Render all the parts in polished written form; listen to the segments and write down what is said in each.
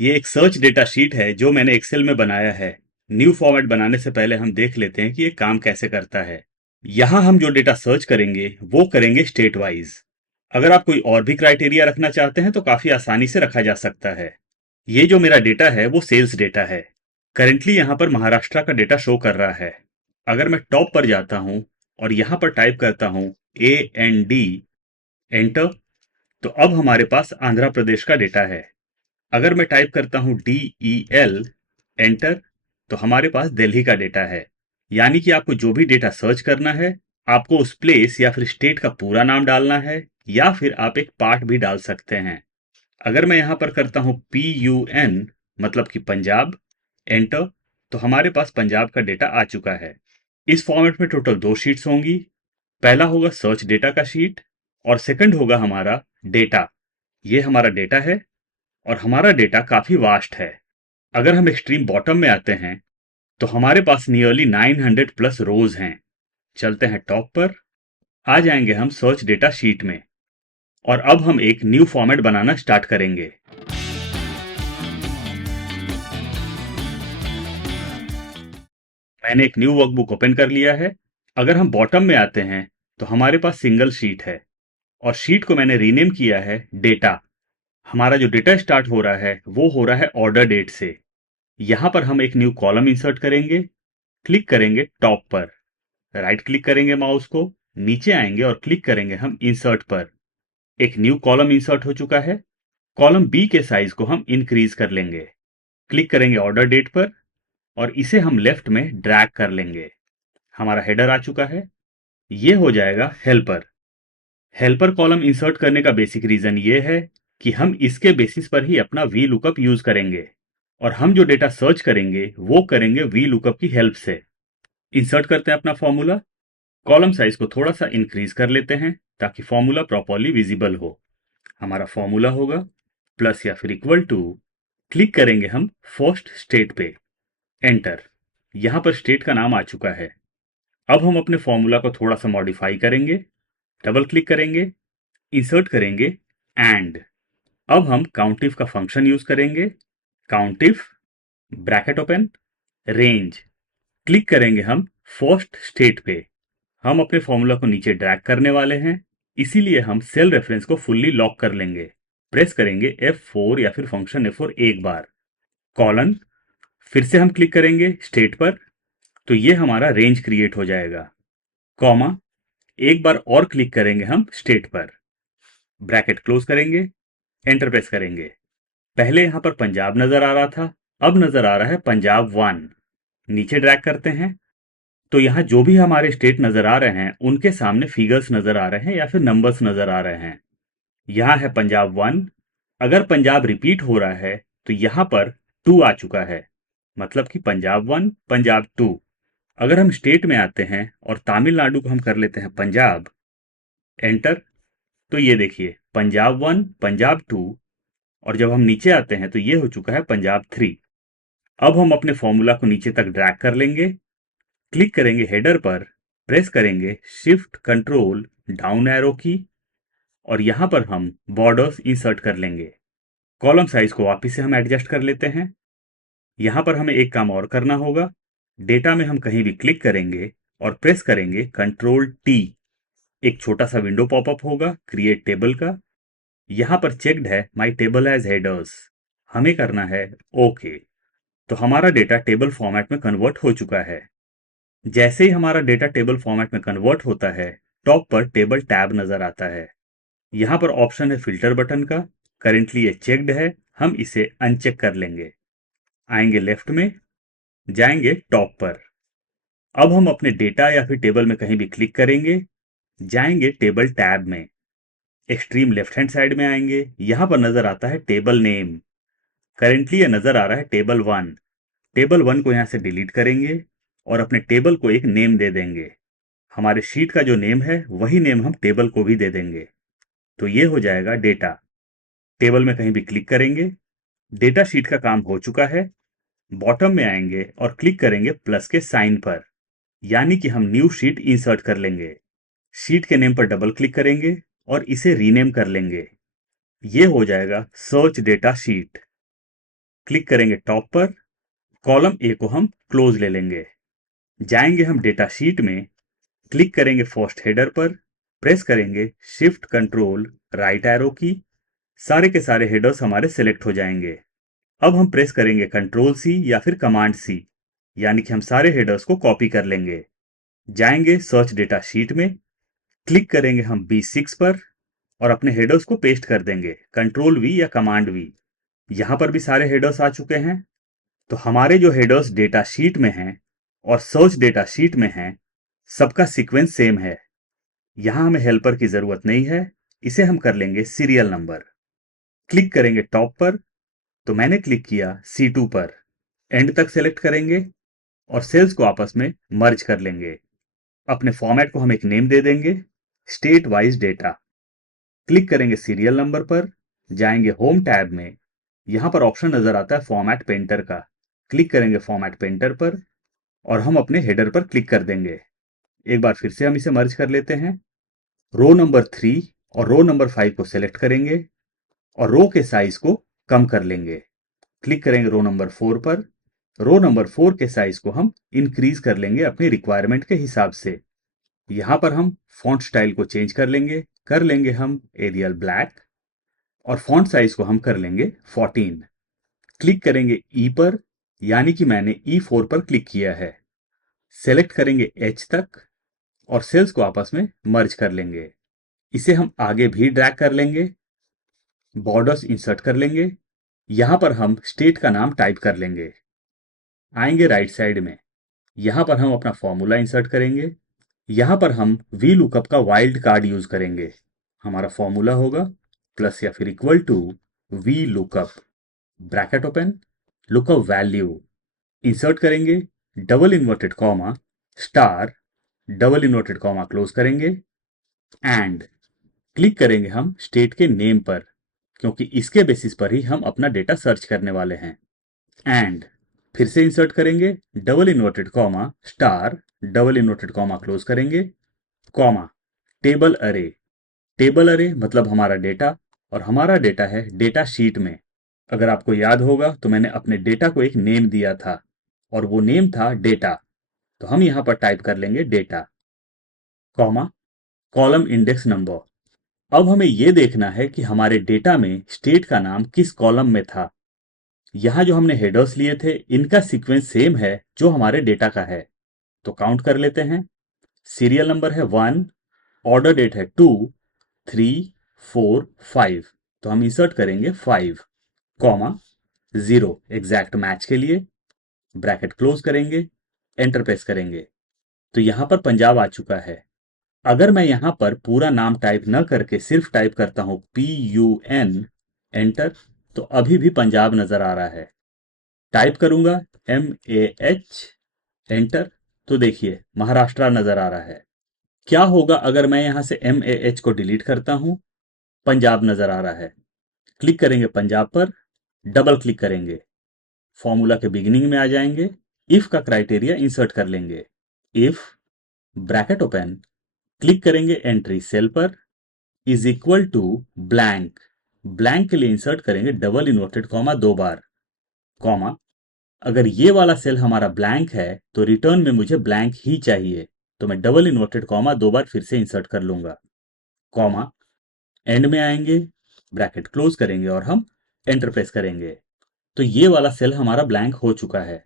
ये एक search data sheet है जो मैंने एक्सेल में बनाया है। न्यू फॉर्मेट बनाने से पहले हम देख लेते हैं कि ये काम कैसे करता है। यहाँ हम जो डेटा सर्च करेंगे वो करेंगे स्टेट वाइज। अगर आप कोई और भी क्राइटेरिया रखना चाहते हैं तो काफी आसानी से रखा जा सकता है। ये जो मेरा डेटा है वो सेल्स डेटा है। करेंटली यहाँ पर महाराष्ट्र का डेटा शो कर रहा है। अगर मैं टॉप पर जाता हूँ और यहाँ पर टाइप करता हूँ AND, एंटर, तो अब हमारे पास आंध्र प्रदेश का डेटा है। अगर मैं टाइप करता हूं DEL, एंटर, तो हमारे पास दिल्ली का डेटा है। यानी कि आपको जो भी डेटा सर्च करना है, आपको उस प्लेस या फिर स्टेट का पूरा नाम डालना है, या फिर आप एक पार्ट भी डाल सकते हैं। अगर मैं यहां पर करता हूं PUN, मतलब कि पंजाब, एंटर, तो हमारे पास पंजाब का डेटा आ चुका है। इस फॉर्मेट में टोटल दो शीट्स होंगी। पहला होगा सर्च डेटा का शीट और सेकंड होगा हमारा डेटा। ये हमारा डेटा है और हमारा डेटा काफी वास्ट है। अगर हम एक्सट्रीम बॉटम में आते हैं तो हमारे पास नियरली 900 प्लस रोज हैं। चलते हैं टॉप पर, आ जाएंगे हम सर्च डेटा शीट में और अब हम एक न्यू फॉर्मेट बनाना स्टार्ट करेंगे। मैंने एक न्यू वर्कबुक ओपन कर लिया है। अगर हम बॉटम में आते हैं तो हमारे पास सिंगल शीट है और शीट को मैंने रीनेम किया है डेटा। हमारा जो डेटा स्टार्ट हो रहा है वो हो रहा है ऑर्डर डेट से। यहां पर हम एक न्यू कॉलम इंसर्ट करेंगे। क्लिक करेंगे टॉप पर, राइट क्लिक करेंगे माउस को, नीचे आएंगे और क्लिक करेंगे हम इंसर्ट पर। एक न्यू कॉलम इंसर्ट हो चुका है। कॉलम बी के साइज को हम इंक्रीज कर लेंगे। क्लिक करेंगे ऑर्डर डेट पर और इसे हम लेफ्ट में ड्रैग कर लेंगे। हमारा हेडर आ चुका है। ये हो जाएगा हेल्पर। हेल्पर कॉलम इंसर्ट करने का बेसिक रीजन ये है कि हम इसके बेसिस पर ही अपना वी लुकअप यूज करेंगे और हम जो डेटा सर्च करेंगे वो करेंगे वी लुकअप की हेल्प से। इंसर्ट करते हैं अपना फॉर्मूला। कॉलम साइज को थोड़ा सा इंक्रीज कर लेते हैं ताकि फॉर्मूला प्रॉपरली विजिबल हो। हमारा फॉर्मूला होगा प्लस या फिर इक्वल टू, क्लिक करेंगे हम फर्स्ट स्टेट पे, एंटर। यहां पर स्टेट का नाम आ चुका है। अब हम अपने फॉर्मूला को थोड़ा सा मॉडिफाई करेंगे। डबल क्लिक करेंगे, इंसर्ट करेंगे एंड। अब हम काउंटिफ का फंक्शन यूज करेंगे। काउंटिफ, ब्रैकेट ओपन, रेंज। क्लिक करेंगे हम फर्स्ट स्टेट पे। हम अपने फॉर्मूला को नीचे ड्रैग करने वाले हैं, इसीलिए हम सेल रेफरेंस को फुल्ली लॉक कर लेंगे। प्रेस करेंगे F4 या फिर फंक्शन F4 एक बार। कॉलन, फिर से हम क्लिक करेंगे स्टेट पर, तो ये हमारा रेंज क्रिएट हो जाएगा। कॉमा, एक बार और क्लिक करेंगे हम स्टेट पर, ब्रैकेट क्लोज करेंगे, एंटर प्रेस करेंगे। पहले यहां पर पंजाब नजर आ रहा था, अब नजर आ रहा है पंजाब 1। नीचे ड्रैग करते हैं तो यहाँ जो भी हमारे स्टेट नजर आ रहे हैं उनके सामने फिगर्स नजर आ रहे हैं या फिर नंबर्स नजर आ रहे हैं। यहाँ है पंजाब 1। अगर पंजाब रिपीट हो रहा है तो यहाँ पर 2 आ चुका है, मतलब कि पंजाब 1, पंजाब 2। अगर हम स्टेट में आते हैं और तमिलनाडु को हम कर लेते हैं पंजाब, एंटर, तो ये देखिए पंजाब 1, पंजाब 2। और जब हम नीचे आते हैं तो ये हो चुका है पंजाब 3। अब हम अपने फॉर्मूला को नीचे तक ड्रैग कर लेंगे। क्लिक करेंगे हेडर पर, प्रेस करेंगे शिफ्ट कंट्रोल डाउन एरो की और यहां पर हम बॉर्डर्स इंसर्ट कर लेंगे। कॉलम साइज को वापिस से हम एडजस्ट कर लेते हैं। यहां पर हमें एक काम और करना होगा। डेटा में हम कहीं भी क्लिक करेंगे और प्रेस करेंगे कंट्रोल टी। एक छोटा सा विंडो पॉपअप होगा क्रिएट टेबल का। यहां पर चेक्ड है माई टेबल एज हेडर्स, हमें करना है ओके। तो हमारा डेटा टेबल फॉर्मेट में कन्वर्ट हो चुका है। जैसे ही हमारा डेटा टेबल फॉर्मेट में कन्वर्ट होता है, टॉप पर टेबल टैब नजर आता है। यहाँ पर ऑप्शन है फिल्टर बटन का। करेंटली ये चेक्ड है, हम इसे अनचेक कर लेंगे। आएंगे लेफ्ट में, जाएंगे टॉप पर। अब हम अपने डेटा या फिर टेबल में कहीं भी क्लिक करेंगे, जाएंगे टेबल टैब में। एक्सट्रीम लेफ्ट हैंड साइड में आएंगे, यहां पर नजर आता है टेबल नेम। करेंटली ये नजर आ रहा है टेबल 1। टेबल 1 को यहां से डिलीट करेंगे और अपने टेबल को एक नेम दे देंगे। हमारे शीट का जो नेम है वही नेम हम टेबल को भी दे देंगे। तो ये हो जाएगा डेटा। टेबल में कहीं भी क्लिक करेंगे, डेटा शीट का काम हो चुका है। बॉटम में आएंगे और क्लिक करेंगे प्लस के साइन पर, यानी कि हम न्यू शीट इंसर्ट कर लेंगे। शीट के नेम पर डबल क्लिक करेंगे और इसे रीनेम कर लेंगे। ये हो जाएगा सर्च डेटा शीट। क्लिक करेंगे टॉप पर, कॉलम ए को हम क्लोज ले लेंगे। जाएंगे हम डेटा शीट में, क्लिक करेंगे फर्स्ट हेडर पर, प्रेस करेंगे शिफ्ट कंट्रोल राइट एरो की, सारे के सारे हेडर्स हमारे सिलेक्ट हो जाएंगे। अब हम प्रेस करेंगे कंट्रोल सी या फिर कमांड सी, यानी कि हम सारे हेडर्स को कॉपी कर लेंगे। जाएंगे सर्च डेटा शीट में, क्लिक करेंगे हम B6 पर और अपने हेडर्स को पेस्ट कर देंगे, कंट्रोल वी या कमांड वी। यहां पर भी सारे हेडर्स आ चुके हैं। तो हमारे जो हेडर्स डेटा शीट में हैं और सर्च डेटा शीट में हैं, सबका सीक्वेंस सेम है। यहां हमें हेल्पर की जरूरत नहीं है, इसे हम कर लेंगे सीरियल नंबर। क्लिक करेंगे टॉप पर, तो मैंने क्लिक किया C2 पर, एंड तक सेलेक्ट करेंगे और सेल्स को आपस में मर्ज कर लेंगे। अपने फॉर्मेट को हम एक नेम दे देंगे, स्टेट वाइज डेटा। क्लिक करेंगे सीरियल नंबर पर, जाएंगे होम टैब में, यहां पर ऑप्शन नजर आता है फॉर्मेट पेंटर का। क्लिक करेंगे फॉर्मेट पेंटर पर और हम अपने हेडर पर क्लिक कर देंगे। एक बार फिर से हम इसे मर्ज कर लेते हैं। रो नंबर 3 और रो नंबर 5 को सिलेक्ट करेंगे और रो के साइज को कम कर लेंगे। क्लिक करेंगे रो नंबर 4 पर, रो नंबर 4 के साइज को हम इंक्रीज कर लेंगे अपनी रिक्वायरमेंट के हिसाब से। यहां पर हम फॉन्ट स्टाइल को चेंज कर लेंगे हम एरियल ब्लैक और फॉन्ट साइज को हम कर लेंगे 14। क्लिक करेंगे ई पर, यानी कि मैंने E4 पर क्लिक किया है। सेलेक्ट करेंगे H तक और सेल्स को आपस में मर्ज कर लेंगे। इसे हम आगे भी ड्रैग कर लेंगे, बॉर्डर्स इंसर्ट कर लेंगे। यहां पर हम स्टेट का नाम टाइप कर लेंगे। आएंगे राइट साइड में, यहां पर हम अपना फॉर्मूला इंसर्ट करेंगे। यहां पर हम वी लुकअप का वाइल्ड कार्ड यूज करेंगे। हमारा फॉर्मूला होगा प्लस या फिर equal to V lookup, bracket open, lookup value, insert करेंगे double inverted comma star, double inverted comma close करेंगे एंड क्लिक करेंगे हम स्टेट के नेम पर, क्योंकि इसके बेसिस पर ही हम अपना डेटा सर्च करने वाले हैं। एंड फिर से इंसर्ट करेंगे double inverted comma star, double inverted comma close करेंगे, कॉमा टेबल अरे। टेबल अरे मतलब हमारा डेटा, और हमारा डेटा है डेटा शीट में। अगर आपको याद होगा तो मैंने अपने डेटा को एक नेम दिया था और वो नेम था डेटा। तो हम यहां पर टाइप कर लेंगे data, comma column index number. अब हमें यह देखना है कि हमारे डेटा में स्टेट का नाम किस कॉलम में था। यहां जो हमने हेडर्स लिए थे इनका सीक्वेंस सेम है जो हमारे डेटा का है। तो काउंट कर लेते हैं। सीरियल नंबर है 1, ऑर्डर डेट है 2, 3, 4, 5। तो हम इंसर्ट करेंगे 5, कॉमा 0 एग्जैक्ट मैच के लिए, ब्रैकेट क्लोज करेंगे, एंटर प्रेस करेंगे। तो यहां पर पंजाब आ चुका है। अगर मैं यहां पर पूरा नाम टाइप न करके सिर्फ टाइप करता हूं PUN, एंटर, तो अभी भी पंजाब नजर आ रहा है। टाइप करूंगा MAH, एंटर, तो देखिए महाराष्ट्र नजर आ रहा है। क्या होगा अगर मैं यहां से MAH को डिलीट करता हूं? पंजाब नजर आ रहा है। क्लिक करेंगे पंजाब पर, डबल क्लिक करेंगे, फॉर्मूला के बिगिनिंग में आ जाएंगे, इफ का क्राइटेरिया इंसर्ट कर लेंगे। इफ ब्रैकेट ओपन, क्लिक करेंगे एंट्री सेल पर, is equal to blank. Blank के लिए इंसर्ट करेंगे डबल इन्वर्टेड कॉमा 2 बार, कॉमा अगर ये वाला सेल हमारा ब्लैंक है तो रिटर्न में मुझे ब्लैंक ही चाहिए, तो मैं डबल इन्वर्टेड कॉमा 2 बार फिर से इंसर्ट कर लूंगा, कॉमा एंड में आएंगे, ब्रैकेट क्लोज करेंगे और हम एंटर प्रेस करेंगे। तो ये वाला सेल हमारा ब्लैंक हो चुका है।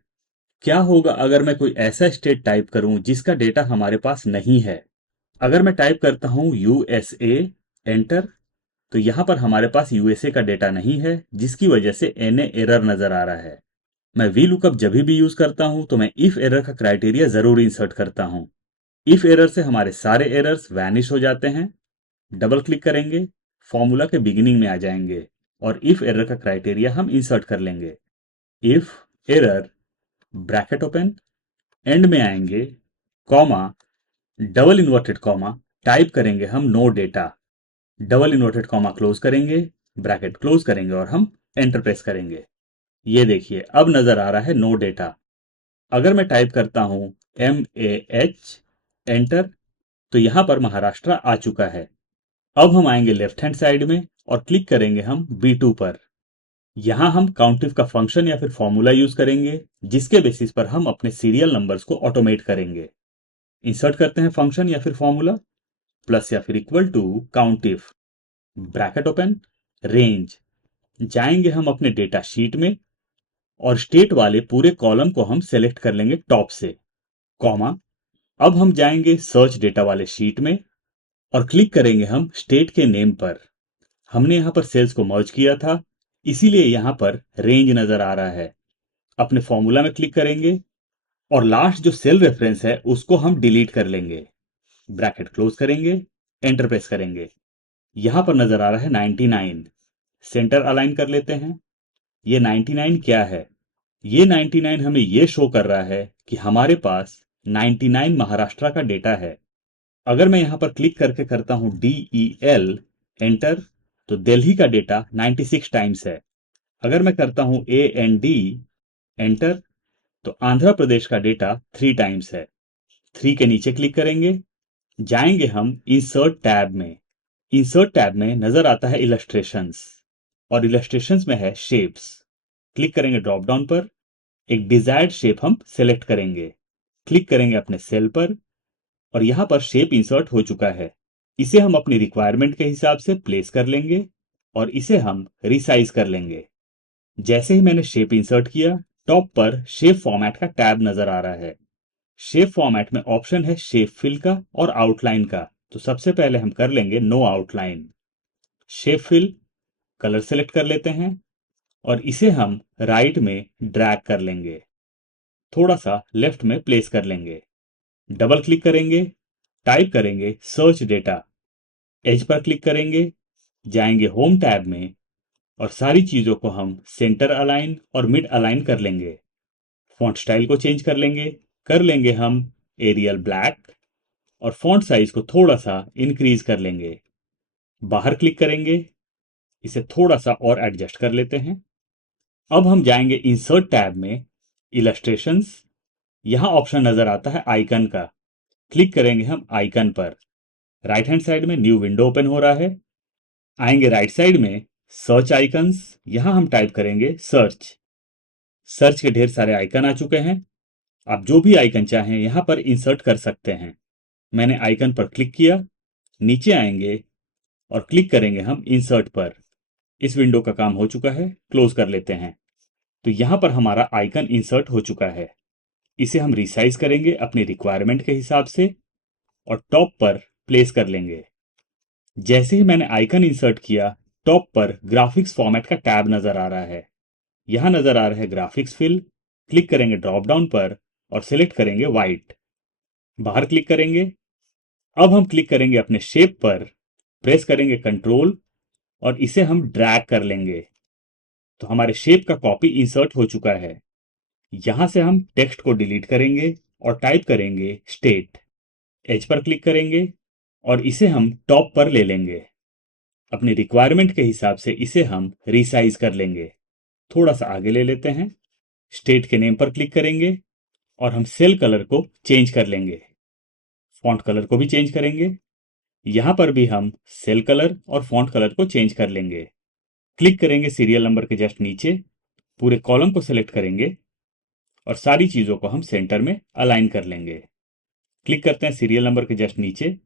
क्या होगा अगर मैं कोई ऐसा स्टेट टाइप करूं जिसका डेटा हमारे पास नहीं है? अगर मैं टाइप करता हूं USA, एंटर, तो यहां पर हमारे पास USA का डेटा नहीं है, जिसकी वजह से NA एरर नजर आ रहा है। मैं वी लुकअप जब भी यूज करता हूं तो मैं इफ एरर का क्राइटेरिया जरूर इंसर्ट करता हूं। इफ एरर से हमारे सारे एरर्स वैनिश हो जाते हैं। डबल क्लिक करेंगे, फॉर्मूला के बिगिनिंग में आ जाएंगे और इफ एरर का क्राइटेरिया हम इंसर्ट कर लेंगे। If error, bracket open, end में आएंगे, comma double inverted comma, type करेंगे हम no data, double inverted comma close करेंगे, ब्रैकेट क्लोज करेंगे और हम एंटर प्रेस करेंगे। ये देखिए अब नजर आ रहा है नो डेटा। अगर मैं टाइप करता हूं MAH, एंटर, तो यहां पर महाराष्ट्र आ चुका है। अब हम आएंगे लेफ्ट हैंड साइड में और क्लिक करेंगे हम B2 पर। यहां हम काउंटिफ का फंक्शन या फिर फॉर्मूला यूज करेंगे, जिसके बेसिस पर हम अपने सीरियल नंबर्स को ऑटोमेट करेंगे। इंसर्ट करते हैं फंक्शन या फिर फॉर्मूला, प्लस या फिर equal to COUNTIF, bracket open, range. जाएंगे हम अपने डेटा शीट में और स्टेट वाले पूरे कॉलम को हम सेलेक्ट कर लेंगे टॉप से, कॉमा। अब हम जाएंगे सर्च डेटा वाले शीट में और क्लिक करेंगे हम स्टेट के नेम पर। हमने यहां पर सेल्स को मर्ज किया था, इसीलिए यहां पर रेंज नजर आ रहा है। अपने फॉर्मूला में क्लिक करेंगे और लास्ट जो सेल रेफरेंस है उसको हम डिलीट कर लेंगे, ब्रैकेट क्लोज करेंगे, एंटर प्रेस करेंगे। यहां पर नजर आ रहा है 99। सेंटर अलाइन कर लेते हैं। ये 99 क्या है? ये 99 हमें ये शो कर रहा है कि हमारे पास 99 महाराष्ट्र का डेटा है। अगर मैं यहां पर क्लिक करके करता हूं DEL, एंटर, तो दिल्ली का डेटा 96 टाइम्स है। अगर मैं करता हूं AND, एंटर, तो आंध्र प्रदेश का डेटा 3 टाइम्स है। 3 के नीचे क्लिक करेंगे, जाएंगे हम इंसर्ट टैब में। इंसर्ट टैब में नजर आता है इलस्ट्रेशंस, और इलस्ट्रेशंस में है शेप्स। क्लिक करेंगे ड्रॉप डाउन पर, एक डिजायर्ड शेप हम सेलेक्ट करेंगे। क्लिक करेंगे अपने सेल पर और यहां पर शेप इंसर्ट हो चुका है। इसे हम अपनी रिक्वायरमेंट के हिसाब से प्लेस कर लेंगे और इसे हम रिसाइज कर लेंगे। जैसे ही मैंने शेप इंसर्ट किया, टॉप पर शेप फॉर्मेट का टैब नजर आ रहा है। शेप फॉर्मेट में ऑप्शन है शेप फिल का और आउटलाइन का, तो सबसे पहले हम कर लेंगे no outline. Shape fill, colour select कर लेते हैं और इसे हम राइट में ड्रैग कर लेंगे, थोड़ा सा लेफ्ट में प्लेस कर लेंगे। डबल क्लिक करेंगे, टाइप करेंगे सर्च डेटा, एज पर क्लिक करेंगे, जाएंगे होम टैब में और सारी चीजों को हम सेंटर अलाइन और मिड अलाइन कर लेंगे। फॉन्ट स्टाइल को चेंज कर लेंगे हम एरियल ब्लैक, और फॉन्ट साइज को थोड़ा सा इंक्रीज कर लेंगे। बाहर क्लिक करेंगे, इसे थोड़ा सा और एडजस्ट कर लेते हैं। अब हम जाएंगे इंसर्ट टैब में, इलस्ट्रेशंस, यहां ऑप्शन नजर आता है आइकन का। क्लिक करेंगे हम आइकन पर। राइट हैंड साइड में न्यू विंडो ओपन हो रहा है। आएंगे राइट साइड में सर्च आइकन्स, यहां हम टाइप करेंगे सर्च। सर्च के ढेर सारे आइकन आ चुके हैं। आप जो भी आइकन चाहें यहां पर इंसर्ट कर सकते हैं। मैंने आइकन पर क्लिक किया, नीचे आएंगे और क्लिक करेंगे हम इंसर्ट पर। इस विंडो का काम हो चुका है, क्लोज कर लेते हैं। तो यहां पर हमारा आइकन इंसर्ट हो चुका है। इसे हम रिसाइज करेंगे अपनी रिक्वायरमेंट के हिसाब से और टॉप पर प्लेस कर लेंगे। जैसे ही मैंने आइकन इंसर्ट किया, टॉप पर ग्राफिक्स फॉर्मेट का टैब नजर आ रहा है। यहां नजर आ रहा है ग्राफिक्स फिल। क्लिक करेंगे ड्रॉप डाउन पर और सिलेक्ट करेंगे व्हाइट। बाहर क्लिक करेंगे। अब हम क्लिक करेंगे अपने शेप पर, प्रेस करेंगे कंट्रोल और इसे हम ड्रैग कर लेंगे। तो हमारे शेप का कॉपी इंसर्ट हो चुका है। यहां से हम टेक्स्ट को डिलीट करेंगे और टाइप करेंगे स्टेट। एज पर क्लिक करेंगे और इसे हम टॉप पर ले लेंगे। अपनी रिक्वायरमेंट के हिसाब से इसे हम रिसाइज कर लेंगे, थोड़ा सा आगे ले लेते हैं। स्टेट के नेम पर क्लिक करेंगे और हम सेल कलर को चेंज कर लेंगे। फॉन्ट कलर को भी चेंज करेंगे। यहां पर भी हम सेल कलर और फॉन्ट कलर को चेंज कर लेंगे। क्लिक करेंगे सीरियल नंबर के जस्ट नीचे, पूरे कॉलम को सिलेक्ट करेंगे और सारी चीजों को हम सेंटर में अलाइन कर लेंगे। क्लिक करते हैं सीरियल नंबर के जस्ट नीचे।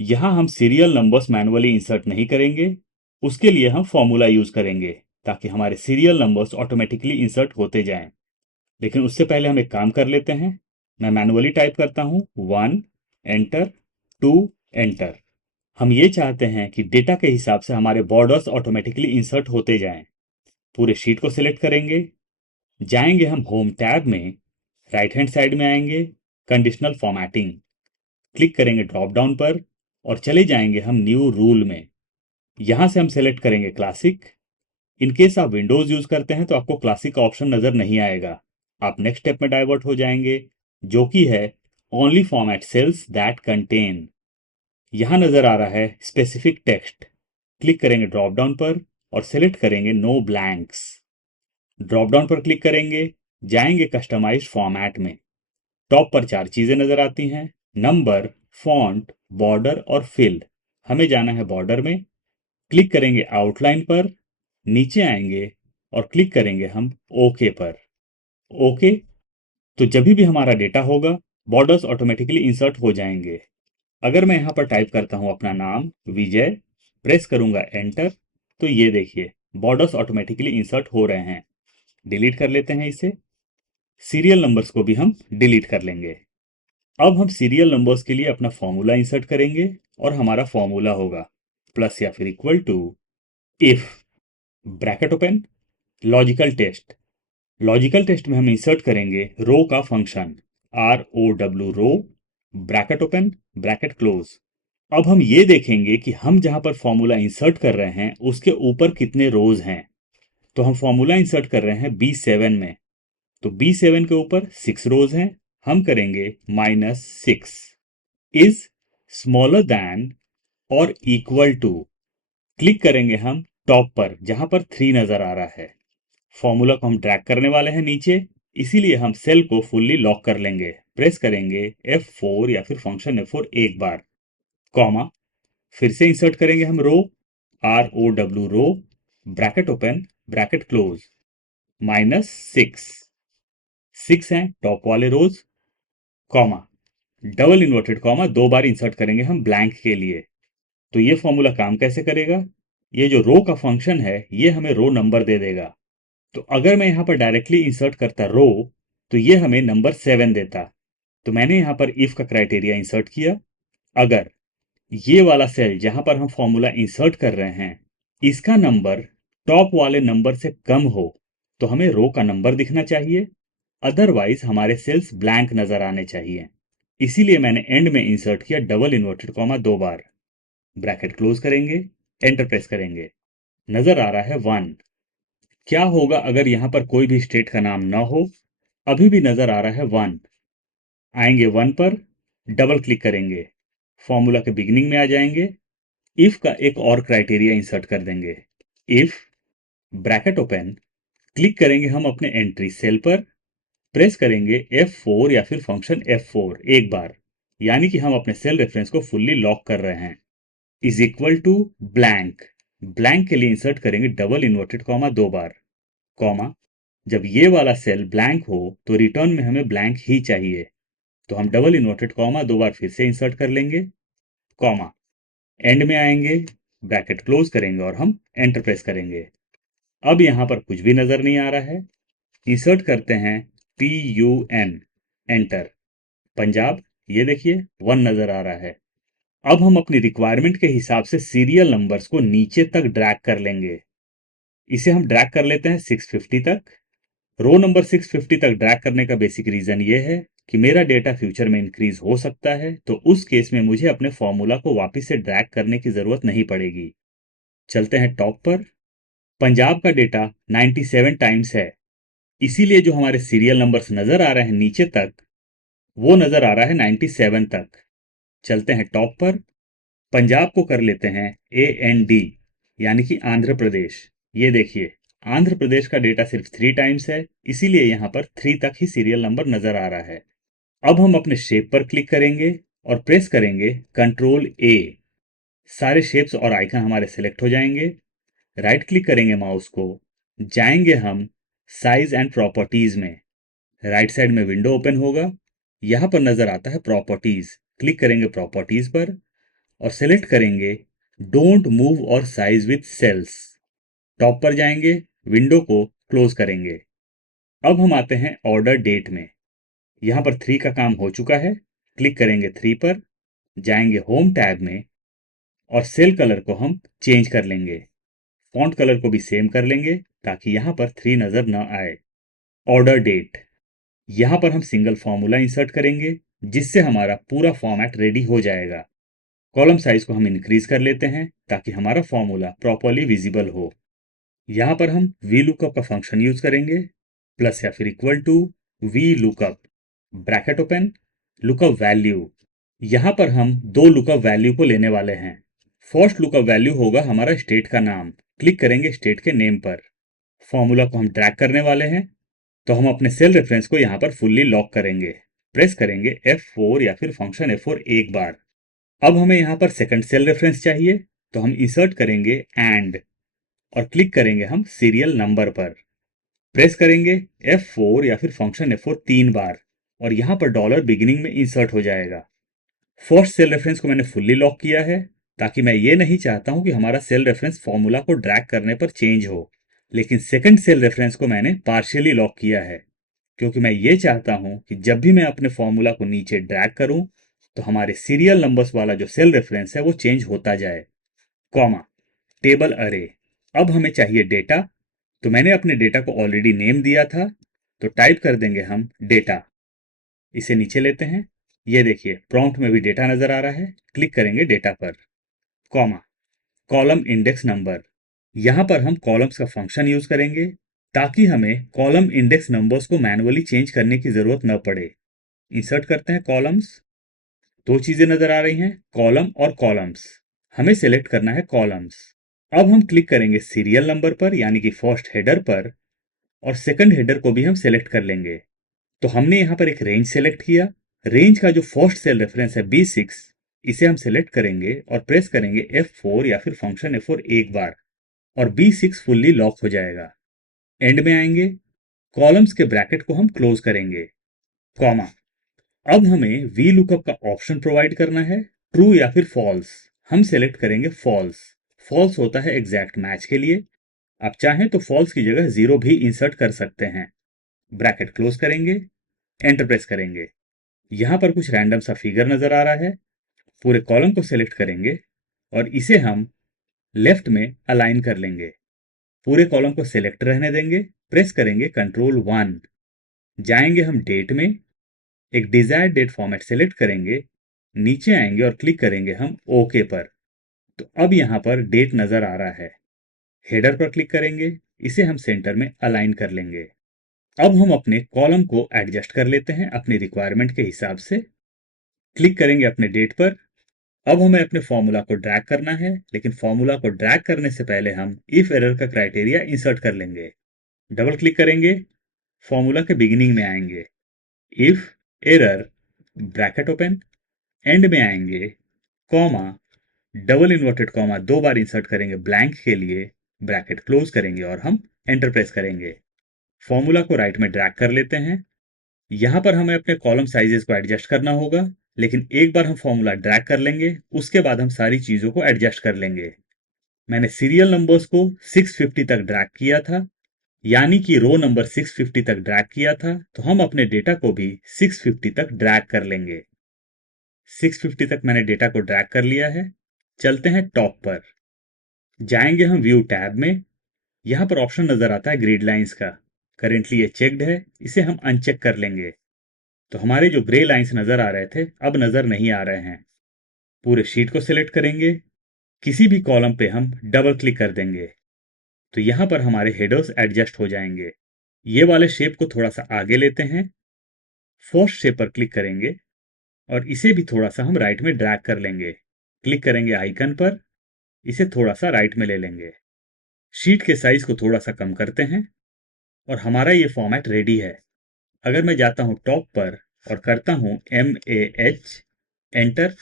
यहां हम सीरियल नंबर्स मैनुअली इंसर्ट नहीं करेंगे, उसके लिए हम फॉर्मूला यूज करेंगे ताकि हमारे सीरियल नंबर्स ऑटोमेटिकली इंसर्ट होते जाएं। लेकिन उससे पहले हम एक काम कर लेते हैं। मैं मैनुअली टाइप करता हूं 1, एंटर, 2, एंटर। हम ये चाहते हैं कि डेटा के हिसाब से हमारे बॉर्डर्स ऑटोमेटिकली इंसर्ट होते जाएं। पूरे शीट को सिलेक्ट करेंगे, जाएंगे हम होम टैब में, राइट हैंड साइड में आएंगे, कंडीशनल फॉर्मेटिंग, क्लिक करेंगे ड्रॉप डाउन पर और चले जाएंगे हम न्यू रूल में। यहां से हम सेलेक्ट करेंगे क्लासिक। इन केस आप विंडोज यूज करते हैं तो आपको क्लासिक का ऑप्शन नजर नहीं आएगा। आप नेक्स्ट स्टेप में डाइवर्ट हो जाएंगे, जो कि है only format cells that contain. यहां नजर आ रहा है स्पेसिफिक टेक्स्ट। क्लिक करेंगे ड्रॉप डाउन पर और सेलेक्ट करेंगे नो ब्लैंक्स। ड्रॉप डाउन पर क्लिक करेंगे, जाएंगे कस्टमाइज फॉर्मेट में। टॉप पर 4 चीजें नजर आती हैं, नंबर, फॉन्ट, बॉर्डर और फिल। हमें जाना है बॉर्डर में। क्लिक करेंगे आउटलाइन पर, नीचे आएंगे, और क्लिक करेंगे हम ओके पर। ओके, तो जब भी हमारा डेटा होगा बॉर्डर्स ऑटोमेटिकली इंसर्ट हो जाएंगे। अगर मैं यहाँ पर टाइप करता हूँ अपना नाम विजय, प्रेस करूंगा एंटर, तो ये देखिए बॉर्डर्स ऑटोमेटिकली इंसर्ट हो रहे हैं। डिलीट कर लेते हैं इसे। सीरियल नंबर्स को भी हम डिलीट कर लेंगे। अब हम सीरियल नंबर्स के लिए अपना फॉर्मूला इंसर्ट करेंगे और हमारा फॉर्मूला होगा प्लस या फिर equal to if, bracket open, logical test. Logical test में हम इंसर्ट करेंगे रो का function ROW, row, bracket open, bracket close. अब हम ये देखेंगे कि हम जहां पर फॉर्मूला इंसर्ट कर रहे हैं उसके ऊपर कितने रोज हैं। तो हम फॉर्मूला इंसर्ट कर रहे हैं B7 में, तो B7 के ऊपर 6 रोज हैं। हम करेंगे -6 इज स्मॉलर दैन और इक्वल टू, क्लिक करेंगे हम टॉप पर जहां पर 3 नजर आ रहा है। फॉर्मूला को हम ड्रैग करने वाले हैं नीचे, इसीलिए हम सेल को फुल्ली लॉक कर लेंगे। प्रेस करेंगे F4 या फिर फंक्शन F4 एक बार, कॉमा, फिर से इंसर्ट करेंगे हम रो ROW, row, bracket open, bracket close, -6, 6 हैं टॉप वाले रोज, कॉमा, डबल इन्वर्टेड कॉमा 2 बार इंसर्ट करेंगे हम ब्लैंक के लिए। तो ये फॉर्मूला काम कैसे करेगा, ये जो रो का फंक्शन है ये हमें रो नंबर दे देगा। तो अगर मैं यहां पर डायरेक्टली इंसर्ट करता रो, तो ये हमें नंबर 7 देता। तो मैंने यहां पर इफ का क्राइटेरिया इंसर्ट किया। अगर ये वाला सेल जहां पर हम फॉर्मूला इंसर्ट कर रहे हैं इसका नंबर टॉप वाले नंबर से कम हो तो हमें रो का नंबर दिखना चाहिए, अदरवाइज हमारे सेल्स ब्लैंक नजर आने चाहिए। इसीलिए मैंने एंड में इंसर्ट किया डबल इन्वर्टेड कॉमा 2 बार, ब्रैकेट क्लोज करेंगे, एंटर प्रेस करेंगे। नजर आ रहा है 1। क्या होगा अगर यहां पर कोई भी स्टेट का नाम ना हो, अभी भी नजर आ रहा है 1। आएंगे 1 पर, डबल क्लिक करेंगे, फॉर्मूला के बिगिनिंग में आ जाएंगे, इफ का एक और क्राइटेरिया इंसर्ट कर देंगे, इफ, ब्रैकेट ओपन, क्लिक करेंगे हम अपने एंट्री सेल पर, प्रेस करेंगे F4 या फिर फंक्शन F4 एक बार, यानी कि हम अपने सेल रेफरेंस को फुल्ली लॉक कर रहे हैं। Is equal to blank, blank के लिए इंसर्ट करेंगे डबल इन्वर्टेड कॉमा 2 बार, कॉमा, जब ये वाला सेल ब्लैंक हो तो रिटर्न में हमें ब्लैंक ही चाहिए, तो हम डबल इन्वर्टेड कॉमा 2 बार फिर से इंसर्ट कर लेंगे, कॉमा, एंड में आएंगे, ब्रैकेट क्लोज करेंगे और हम एंटर प्रेस करेंगे। अब यहां पर कुछ भी नजर नहीं आ रहा है। इंसर्ट करते हैं PUN, एंटर, पंजाब, ये देखिए 1 नजर आ रहा है। अब हम अपनी रिक्वायरमेंट के हिसाब से सीरियल नंबर्स को नीचे तक ड्रैग कर लेंगे। इसे हम ड्रैग कर लेते हैं 650 तक। रो नंबर 650 तक ड्रैग करने का बेसिक रीजन ये है कि मेरा डेटा फ्यूचर में इंक्रीज हो सकता है, तो उस केस में मुझे अपने फॉर्मूला को वापस से ड्रैग करने की जरूरत नहीं पड़ेगी। चलते हैं टॉप पर। पंजाब का डेटा 97 टाइम्स है, इसीलिए जो हमारे सीरियल नंबर्स नजर आ रहे हैं नीचे तक, वो नजर आ रहा है 97 तक। चलते हैं टॉप पर, पंजाब को कर लेते हैं AND, यानी कि आंध्र प्रदेश। ये देखिए आंध्र प्रदेश का डेटा सिर्फ 3 टाइम्स है, इसीलिए यहां पर 3 तक ही सीरियल नंबर नजर आ रहा है। अब हम अपने शेप पर क्लिक करेंगे और प्रेस करेंगे Ctrl+A। सारे शेप्स और आइकन हमारे सिलेक्ट हो जाएंगे। राइट क्लिक करेंगे माउस को, जाएंगे हम साइज एंड प्रॉपर्टीज में, राइट साइड में विंडो ओपन होगा, यहां पर नजर आता है प्रॉपर्टीज, क्लिक करेंगे प्रॉपर्टीज पर और सेलेक्ट करेंगे डोंट मूव और साइज विथ सेल्स। टॉप पर जाएंगे, विंडो को क्लोज करेंगे। अब हम आते हैं ऑर्डर डेट में, यहां पर 3 का काम हो चुका है, क्लिक करेंगे 3 पर, जाएंगे होम टैब में और सेल कलर को हम चेंज कर लेंगे, फॉन्ट कलर को भी सेम कर लेंगे ताकि यहां पर 3 नजर न आए। ऑर्डर डेट, यहां पर हम सिंगल फॉर्मूला इंसर्ट करेंगे जिससे हमारा पूरा फॉर्मेट रेडी हो जाएगा। कॉलम साइज को हम इंक्रीज कर लेते हैं ताकि हमारा फॉर्मूला प्रॉपरली विजिबल हो। यहां पर हम VLOOKUP का फंक्शन यूज करेंगे, प्लस या फिर equal to VLOOKUP, bracket open, lookup value. यहां पर हम 2 लुकअप वैल्यू को लेने वाले हैं। फर्स्ट लुकअप वैल्यू होगा हमारा स्टेट का नाम, क्लिक करेंगे स्टेट के नेम पर। फॉर्मूला को हम ड्रैग करने वाले हैं, तो हम अपने सेल रेफरेंस को यहां पर फुल्ली लॉक करेंगे, प्रेस करेंगे F4 या फिर फंक्शन F4 एक बार। अब हमें यहां पर सेकंड सेल रेफरेंस चाहिए, तो हम इंसर्ट करेंगे एंड और क्लिक करेंगे हम सीरियल नंबर पर। प्रेस करेंगे F4 या फिर फंक्शन F4 3 बार और यहां पर डॉलर बिगिनिंग में इंसर्ट हो जाएगा। फर्स्ट सेल रेफरेंस को मैंने फुल्ली लॉक किया है ताकि मैं ये नहीं चाहता हूं कि हमारा सेल रेफरेंस फॉर्मूला को ड्रैग करने पर चेंज हो, लेकिन सेकंड सेल रेफरेंस को मैंने पार्शियली लॉक किया है क्योंकि मैं ये चाहता हूं कि जब भी मैं अपने फॉर्मूला को नीचे ड्रैग करूं तो हमारे सीरियल नंबर्स वाला जो सेल रेफरेंस है वो चेंज होता जाए। कॉमा, टेबल अरे। अब हमें चाहिए डेटा, तो मैंने अपने डेटा को ऑलरेडी नेम दिया था, तो टाइप कर देंगे हम डेटा। इसे नीचे लेते हैं, ये देखिए प्रॉम्प्ट में भी डेटा नजर आ रहा है। क्लिक करेंगे डेटा पर, कॉमा, कॉलम इंडेक्स नंबर। यहां पर हम कॉलम्स का फंक्शन यूज करेंगे ताकि हमें कॉलम इंडेक्स नंबर्स को मैनुअली चेंज करने की जरूरत न पड़े। इंसर्ट करते हैं कॉलम्स, दो चीजें नजर आ रही हैं, कॉलम और कॉलम्स। हमें सेलेक्ट करना है कॉलम्स। अब हम क्लिक करेंगे सीरियल नंबर पर यानी कि फर्स्ट हेडर पर और सेकंड हेडर को भी हम सेलेक्ट कर लेंगे। तो हमने यहां पर एक रेंज सेलेक्ट किया। रेंज का जो फर्स्ट सेल रेफरेंस है B6, इसे हम सेलेक्ट करेंगे और प्रेस करेंगे F4 या फिर फंक्शन F4 एक बार और B6 फुल्ली लॉक हो जाएगा। एंड में आएंगे, कॉलम्स के ब्रैकेट को हम क्लोज करेंगे, कॉमा। अब हमें वी लुकअप का ऑप्शन प्रोवाइड करना है, ट्रू या फिर फॉल्स। हम सेलेक्ट करेंगे फॉल्स। फॉल्स होता है एग्जैक्ट मैच के लिए। आप चाहें तो फॉल्स की जगह 0 भी इंसर्ट कर सकते हैं। ब्रैकेट क्लोज करेंगे, एंटर प्रेस करेंगे। यहां पर कुछ रैंडम सा फिगर नजर आ रहा है। पूरे कॉलम को सेलेक्ट करेंगे और इसे हम लेफ्ट में अलाइन कर लेंगे। पूरे कॉलम को सेलेक्ट रहने देंगे, प्रेस करेंगे Ctrl+1। जाएंगे हम डेट में, एक डिजायर्ड डेट फॉर्मेट सेलेक्ट करेंगे, नीचे आएंगे और क्लिक करेंगे हम ओके पर। तो अब यहां पर डेट नजर आ रहा है। हेडर पर क्लिक करेंगे, इसे हम सेंटर में अलाइन कर लेंगे। अब हम अपने कॉलम को एडजस्ट कर लेते हैं अपनी रिक्वायरमेंट के हिसाब से। क्लिक करेंगे अपने डेट पर। अब हमें अपने फॉर्मूला को ड्रैग करना है, लेकिन फॉर्मूला को ड्रैग करने से पहले हम इफ एरर का क्राइटेरिया इंसर्ट कर लेंगे। डबल क्लिक करेंगे, फॉर्मूला के बिगिनिंग में आएंगे, if error bracket open, end में आएंगे, कॉमा, डबल इन्वर्टेड कॉमा 2 बार इंसर्ट करेंगे ब्लैंक के लिए, ब्रैकेट क्लोज करेंगे और हम एंटर प्रेस करेंगे। फॉर्मूला को राइट में ड्रैग कर लेते हैं। यहां पर हमें अपने कॉलम साइजेस को एडजस्ट करना होगा, लेकिन एक बार हम फॉर्मूला ड्रैग कर लेंगे उसके बाद हम सारी चीजों को एडजस्ट कर लेंगे। मैंने सीरियल नंबर्स को 650 तक ड्रैग किया था, यानी कि रो नंबर 650 तक ड्रैग किया था, तो हम अपने डेटा को भी 650 तक ड्रैग कर लेंगे। 650 तक मैंने डेटा को ड्रैग कर लिया है। चलते हैं टॉप पर, जाएंगे हम व्यू टैब में। यहां पर ऑप्शन नजर आता है ग्रिड लाइंस का। करेंटली ये चेक्ड है, इसे हम अनचेक कर लेंगे। तो हमारे जो ग्रे लाइंस नजर आ रहे थे अब नजर नहीं आ रहे हैं। पूरे शीट को सिलेक्ट करेंगे, किसी भी कॉलम पे हम डबल क्लिक कर देंगे, तो यहां पर हमारे हेडर्स एडजस्ट हो जाएंगे। ये वाले शेप को थोड़ा सा आगे लेते हैं, फर्स्ट शेप पर क्लिक करेंगे और इसे भी थोड़ा सा हम राइट में ड्रैग कर लेंगे। क्लिक करेंगे आइकन पर, इसे थोड़ा सा राइट में ले लेंगे। शीट के साइज को थोड़ा सा कम करते हैं और हमारा ये फॉर्मेट रेडी है। अगर मैं जाता हूं टॉप पर और करता हूं MAH, एंटर,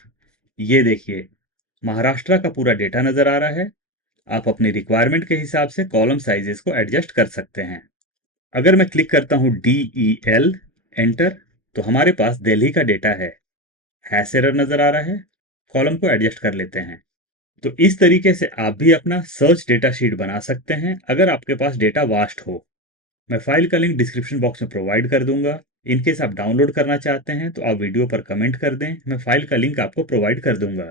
ये देखिए महाराष्ट्र का पूरा डेटा नजर आ रहा है। आप अपनी रिक्वायरमेंट के हिसाब से कॉलम साइजेस को एडजस्ट कर सकते हैं। अगर मैं क्लिक करता हूं DEL, एंटर, तो हमारे पास दिल्ली का डेटा है। हैश एरर नजर आ रहा है, कॉलम को एडजस्ट कर लेते हैं। तो इस तरीके से आप भी अपना सर्च डेटा शीट बना सकते हैं अगर आपके पास डेटा वास्ट हो। मैं फाइल का लिंक डिस्क्रिप्शन बॉक्स में प्रोवाइड कर दूंगा। इनकेस आप डाउनलोड करना चाहते हैं तो आप वीडियो पर कमेंट कर दें, मैं फाइल का लिंक आपको प्रोवाइड कर दूंगा।